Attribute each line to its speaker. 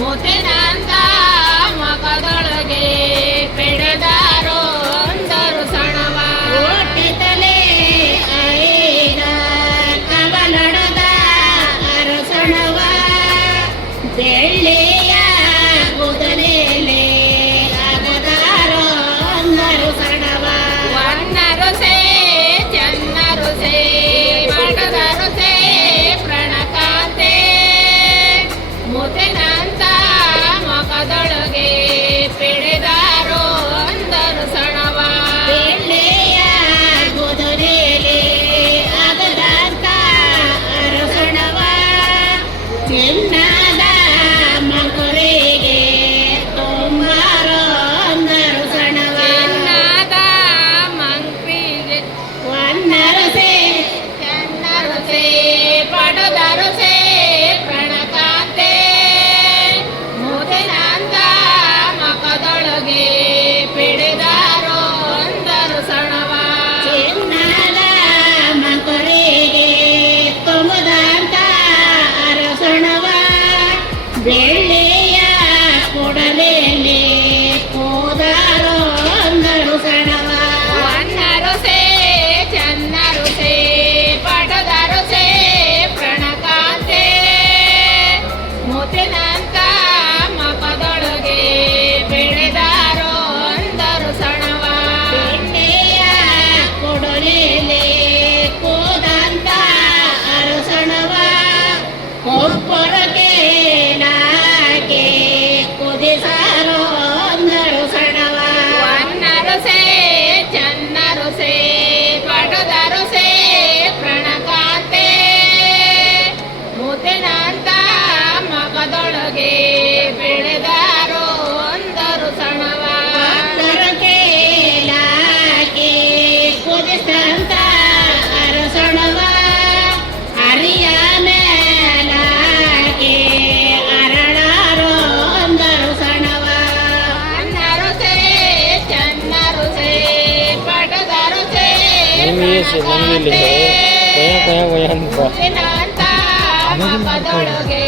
Speaker 1: 我天 ನನಗೆ ನನಗೆ ಇಲ್ಲಿ ಕೊಯ ಕೊಯ ಕೊಯ ಅಂತ
Speaker 2: ಮುತ್ತಿನಂತ ಮಕದೊಳಗೆ